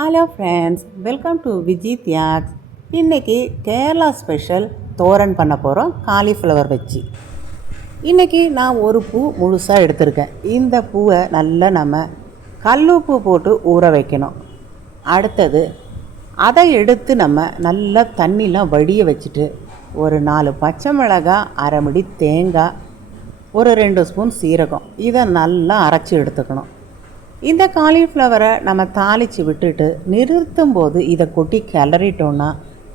Hello friends, welcome to Viji Thiyags. இன்றைக்கி Kerala special toran பண்ண போகிறோம் காலிஃப்ளவர் வச்சு. இன்றைக்கி நான் ஒரு பூ முழுசாக எடுத்திருக்கேன். இந்த பூவை நல்லா நம்ம கல்லுப்பு போட்டு ஊற வைக்கணும். அடுத்தது அதை எடுத்து நம்ம நல்லா தண்ணிலாம் வடிய வச்சுட்டு ஒரு 4 பச்சை மிளகாய், அரை மடி தேங்காய், ஒரு 2 ஸ்பூன் சீரகம் இதை நல்லா அரைச்சி எடுத்துக்கணும். இந்த காலிஃப்ளவரை நம்ம தாளித்து விட்டுட்டு நிறுத்தும் போது இதை கொட்டி கிளறிட்டோன்னா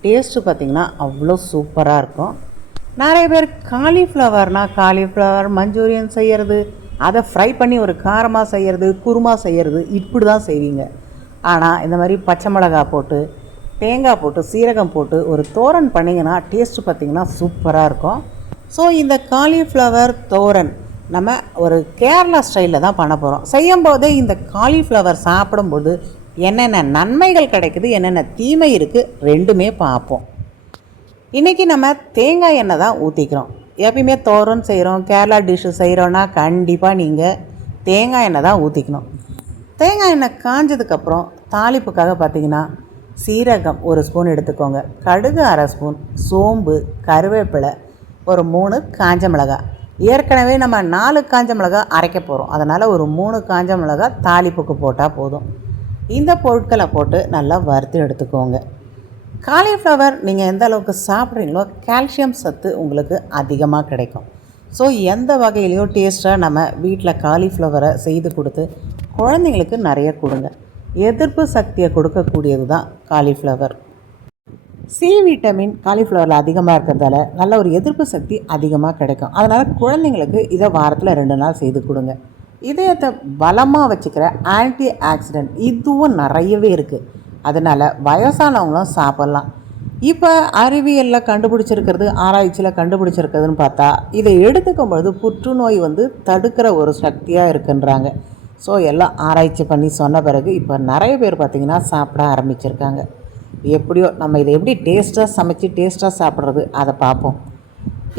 டேஸ்ட்டு பார்த்திங்கன்னா அவ்வளோ சூப்பராக இருக்கும். நிறைய பேர் காலிஃப்ளவர் மஞ்சூரியன் செய்கிறது, அதை ஃப்ரை பண்ணி ஒரு காரமாக செய்கிறது, குருமா செய்கிறது, இப்படி தான் செய்வீங்க. ஆனால் இந்த மாதிரி பச்சை மிளகாய் போட்டு தேங்காய் போட்டு சீரகம் போட்டு ஒரு தோரன் பண்ணிங்கன்னா டேஸ்ட்டு பார்த்திங்கன்னா சூப்பராக இருக்கும். ஸோ இந்த காலிஃப்ளவர் தோரன் நம்ம ஒரு கேரளா ஸ்டைலில் தான் பண்ண போகிறோம். செய்யும்போதே இந்த காலிஃப்ளவர் சாப்பிடும்போது என்னென்ன நன்மைகள் கிடைக்குது, என்னென்ன தீமை இருக்குது, ரெண்டுமே பார்ப்போம். இன்றைக்கி நம்ம தேங்காய் எண்ணெய் தான் ஊற்றிக்கிறோம். எப்பயுமே தோரன் செய்கிறோம், கேரளா டிஷ்ஷு செய்கிறோன்னா கண்டிப்பாக நீங்கள் தேங்காய் எண்ணெய் தான் ஊற்றிக்கணும். தேங்காய் எண்ணெய் காஞ்சதுக்கப்புறம் தாளிப்புக்காக பார்த்திங்கன்னா சீரகம் 1 ஸ்பூன் எடுத்துக்கோங்க, கடுகு 1/2 ஸ்பூன், சோம்பு, கருவேப்பிலை, ஒரு 3 காஞ்ச மிளகாய். ஏற்கனவே நம்ம 4 காஞ்ச மிளகாய் அரைக்க போகிறோம், அதனால் ஒரு 3 காஞ்ச மிளகாய் தாளிப்புக்கு போட்டால் போதும். இந்த பொருட்களை போட்டு நல்லா வறுத்து எடுத்துக்கோங்க. காலிஃப்ளவர் நீங்கள் எந்த அளவுக்கு சாப்பிட்றீங்களோ கால்சியம் சத்து உங்களுக்கு அதிகமாக கிடைக்கும். ஸோ எந்த வகையிலையோ டேஸ்ட்டாக நம்ம வீட்டில் காலிஃப்ளவரை செய்து கொடுத்து குழந்தைங்களுக்கு நிறைய கொடுங்க. எதிர்ப்பு சக்தியை கொடுக்கக்கூடியது தான் காலிஃப்ளவர். சி விட்டமின் காலிஃப்ளவரில் அதிகமாக இருக்கிறதால நல்ல ஒரு எதிர்ப்பு சக்தி அதிகமாக கிடைக்கும். அதனால் குழந்தைங்களுக்கு இதை வாரத்தில் 2 நாள் செய்து கொடுங்க. இதயத்தை பலமாக வச்சுக்கிற ஆன்டி ஆக்சிடென்ட் இதுவும் நிறையவே இருக்குது. அதனால் வயசானவங்களும் சாப்பிட்லாம். இப்போ அறிவியலில் கண்டுபிடிச்சிருக்கிறது, ஆராய்ச்சியில் கண்டுபிடிச்சிருக்கிறதுன்னு பார்த்தா இதை எடுத்துக்கும் பொழுது புற்றுநோய் தடுக்கிற ஒரு சக்தியாக இருக்குன்றாங்க. ஸோ எல்லாம் ஆராய்ச்சி பண்ணி சொன்ன பிறகு இப்போ நிறைய பேர் பார்த்திங்கன்னா சாப்பிட ஆரம்பிச்சிருக்காங்க. எப்படியோ நம்ம இதை எப்படி டேஸ்ட்டாக சமைச்சு டேஸ்ட்டாக சாப்பிட்றது அதை பார்ப்போம்.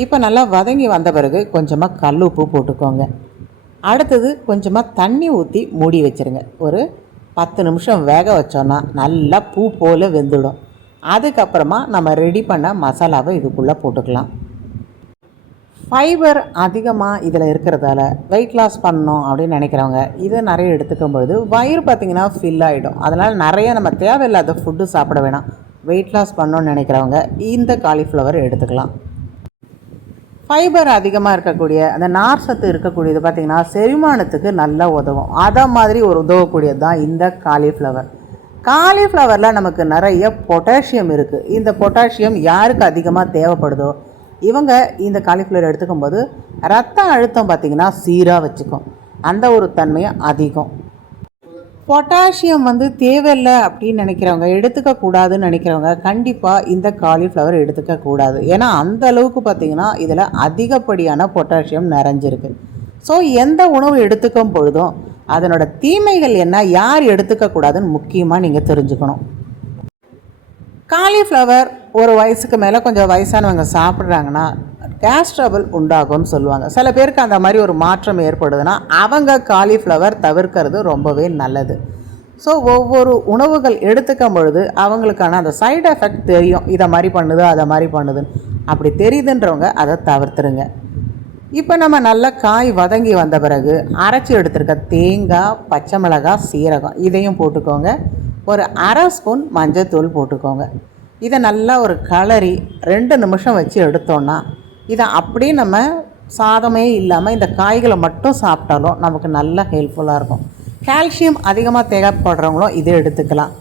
இப்போ நல்லா வதங்கி வந்த பிறகு கொஞ்சமாக கல் உப்பு போட்டுக்கோங்க. அடுத்தது கொஞ்சமாக தண்ணி ஊற்றி மூடி வச்சுருங்க. ஒரு 10 நிமிஷம் வேக வச்சோன்னா நல்லா பூ போல் வெந்துடும். அதுக்கப்புறமா நம்ம ரெடி பண்ண மசாலாவை இதுக்குள்ளே போட்டுக்கலாம். ஃபைபர் அதிகமாக இதில் இருக்கிறதால வெயிட் லாஸ் பண்ணணும் அப்படின்னு நினைக்கிறவங்க இதை நிறைய எடுத்துக்கும் பொழுது வயிறு பார்த்திங்கன்னா ஃபில் ஆகிடும். அதனால் நிறைய நம்ம தேவையில்லாத ஃபுட்டு சாப்பிட வேணாம். வெயிட் லாஸ் பண்ணணும்னு நினைக்கிறவங்க இந்த காலிஃப்ளவர் எடுத்துக்கலாம். ஃபைபர் அதிகமாக இருக்கக்கூடிய அந்த நார் சத்து இருக்கக்கூடியது பார்த்திங்கன்னா செரிமானத்துக்கு நல்லா உதவும். அதை மாதிரி ஒரு உதவக்கூடியது தான் இந்த காலிஃப்ளவர். காலிஃப்ளவரில் நமக்கு நிறைய பொட்டாசியம் இருக்குது. இந்த பொட்டாசியம் யாருக்கு அதிகமாக தேவைப்படுதோ இவங்க இந்த காலிஃப்ளவர் எடுத்துக்கும் போது ரத்த அழுத்தம் பார்த்திங்கன்னா சீராக வச்சுக்கும். அந்த ஒரு தன்மையை அதிகம். பொட்டாசியம் தேவையில்லை அப்படின்னு நினைக்கிறவங்க, எடுத்துக்கக்கூடாதுன்னு நினைக்கிறவங்க கண்டிப்பாக இந்த காலிஃப்ளவர் எடுத்துக்கக்கூடாது. ஏன்னா அந்த அளவுக்கு பார்த்திங்கன்னா இதில் அதிகப்படியான பொட்டாசியம் நிறைஞ்சிருக்கு. ஸோ எந்த உணவு எடுத்துக்கும் பொழுதும் அதனோட தீமைகள் என்ன, யார் எடுத்துக்கக்கூடாதுன்னு முக்கியமாக நீங்கள் தெரிஞ்சுக்கணும். காலிஃப்ளவர் ஒரு வயசுக்கு மேலே கொஞ்சம் வயசானவங்க சாப்பிட்றாங்கன்னா கேஸ் ட்ரபிள் உண்டாகும்னு சொல்லுவாங்க. சில பேருக்கு அந்த மாதிரி ஒரு மாற்றம் ஏற்படுதுன்னா அவங்க காலிஃப்ளவர் தவிர்க்கிறது ரொம்பவே நல்லது. ஸோ ஒவ்வொரு உணவுகள் எடுத்துக்கும் பொழுது அவங்களுக்கான அந்த சைடு எஃபெக்ட் தெரியும். இதை மாதிரி பண்ணுது, அதை மாதிரி பண்ணுதுன்னு. அப்படி தெரியுதுன்றவங்க அதை தவிர்த்துருங்க. இப்போ நம்ம நல்லா காய் வதங்கி வந்த பிறகு அரைச்சி எடுத்துருக்க தேங்காய், பச்சை மிளகாய், சீரகம் இதையும் போட்டுக்கோங்க. ஒரு 1/2 ஸ்பூன் மஞ்சத்தூள் போட்டுக்கோங்க. இதை நல்லா ஒரு கலரி 2 நிமிஷம் வச்சு எடுத்தோன்னா இதை அப்படியே நம்ம சாதமே இல்லாமல் இந்த காய்களை மட்டும் சாப்பிட்டாலும் நமக்கு நல்லா ஹெல்ப்ஃபுல்லாக இருக்கும். கால்சியம் அதிகமாக தேவைப்படுறவங்களும் இதை எடுத்துக்கலாம்.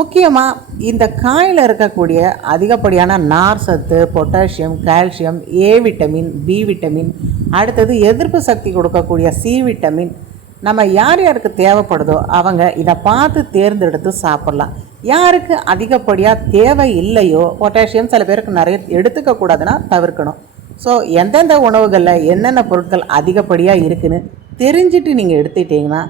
முக்கியமாக இந்த காயில் இருக்கக்கூடிய அதிகப்படியான நார் சத்து, potassium, calcium, A vitamin, B vitamin, அடுத்தது எதிர்ப்பு சக்தி கொடுக்கக்கூடிய சி விட்டமின் நம்ம யார் யாருக்கு தேவைப்படுதோ அவங்க இதை பார்த்து தேர்ந்தெடுத்து சாப்பிட்லாம். யாருக்கு அதிகப்படியாக தேவை இல்லையோ, பொட்டாசியம் சில பேருக்கு நிறைய எடுத்துக்கக்கூடாதுன்னா தவிர்க்கணும். ஸோ எந்தெந்த உணவுகளில் என்னென்ன பொருட்கள் அதிகப்படியாக இருக்குதுன்னு தெரிஞ்சுட்டு நீங்கள் எடுத்துக்கிட்டிங்கன்னா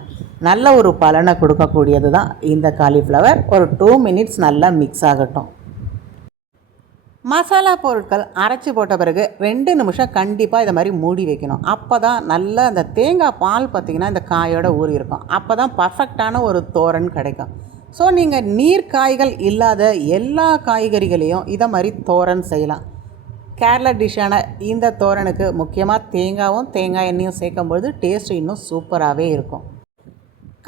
நல்ல ஒரு பலனை கொடுக்கக்கூடியது தான் இந்த காலிஃப்ளவர். ஒரு 2 மினிட்ஸ் நல்லா மிக்ஸ் ஆகட்டும். மசாலா பொருட்கள் அரைச்சி போட்ட பிறகு 2 நிமிஷம் கண்டிப்பாக இதை மாதிரி மூடி வைக்கணும். அப்போ தான் நல்லா அந்த தேங்காய் பால் பார்த்திங்கன்னா இந்த காயோட ஊறி இருக்கும். அப்போ தான் பர்ஃபெக்டான ஒரு தோரன் கிடைக்கும். ஸோ நீங்கள் நீர் காய்கள் இல்லாத எல்லா காய்கறிகளையும் இதை மாதிரி தோரன் செய்யலாம். கேரளா டிஷ்ஷான இந்த தோரனுக்கு முக்கியமாக தேங்காயும் தேங்காய் எண்ணெயும் சேர்க்கும்பொழுது டேஸ்ட் இன்னும் சூப்பராகவே இருக்கும்.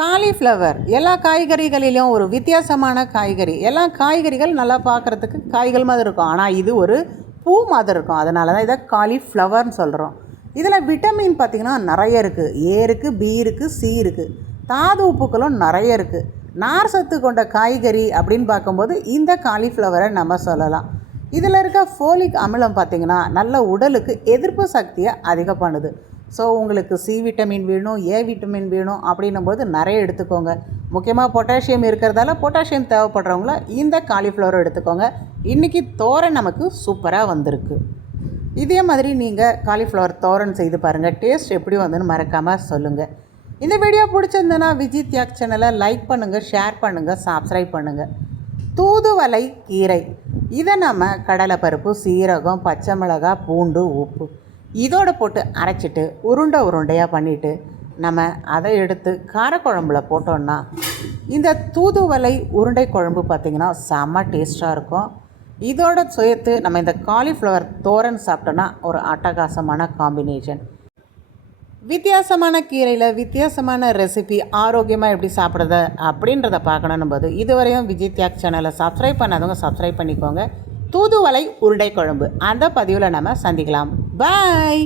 காலிஃப்ளவர் எல்லா காய்கறிகளிலும் ஒரு வித்தியாசமான காய்கறி. எல்லா காய்கறிகள் நல்லா பார்க்குறதுக்கு காய்கள் மாதிரி இருக்கும், ஆனால் இது ஒரு பூ மாதிரி இருக்கும். அதனால தான் இதை காலிஃப்ளவர்னு சொல்கிறோம். இதில் விட்டமின் பார்த்திங்கன்னா நிறைய இருக்குது. ஏ இருக்குது, பி இருக்குது, சி இருக்குது. தாது உப்புக்களும் நிறைய இருக்குது. நார் சத்து கொண்ட காய்கறி அப்படின்னு பார்க்கும்போது இந்த காலிஃப்ளவரை நம்ம சொல்லலாம். இதில் இருக்க ஃபோலிக் அமிலம் பார்த்திங்கன்னா நல்ல உடலுக்கு எதிர்ப்பு சக்தியை அதிகம் பண்ணுது. ஸோ உங்களுக்கு சி விட்டமின் வேணும், ஏ விட்டமின் வேணும் அப்படின்னும்போது நிறைய எடுத்துக்கோங்க. முக்கியமாக பொட்டாசியம் இருக்கிறதால பொட்டாசியம் தேவைப்படுறவங்கள இந்த காலிஃப்ளவர் எடுத்துக்கோங்க. இன்றைக்கி தோரன் நமக்கு சூப்பராக வந்திருக்கு. இதே மாதிரி நீங்கள் காலிஃப்ளவர் தோரன் செய்து பாருங்கள். டேஸ்ட் எப்படி வந்துன்னு மறக்காமல் சொல்லுங்கள். இந்த வீடியோ பிடிச்சிருந்ததுன்னா விஜய் தியாக் சேனலை லைக் பண்ணுங்கள், ஷேர் பண்ணுங்கள், சப்ஸ்கிரைப் பண்ணுங்கள். தூதுவளை கீரை இதை நம்ம கடலைப்பருப்பு, சீரகம், பச்சை மிளகாய், பூண்டு, உப்பு இதோடு போட்டு அரைச்சிட்டு உருண்டையாக பண்ணிவிட்டு நம்ம அதை எடுத்து காரக்குழம்புல போட்டோன்னா இந்த தூதுவளை உருண்டை குழம்பு பார்த்திங்கன்னா செம்ம டேஸ்ட்டாக இருக்கும். இதோட சேர்த்து நம்ம இந்த காலிஃப்ளவர் தோரன் சாப்பிட்டோன்னா ஒரு அட்டகாசமான காம்பினேஷன். வித்தியாசமான கீரையில் வித்தியாசமான ரெசிபி ஆரோக்கியமாக எப்படி சாப்பிட்றது அப்படின்றத பார்க்கணும் போது இதுவரையும் விஜய் தியாக் சேனலை சப்ஸ்கிரைப் பண்ணாதவங்க சப்ஸ்கிரைப் பண்ணிக்கோங்க. தூதுவளை உருண்டை குழம்பு அந்த பதிவில் நம்ம சந்திக்கலாம். பாய்.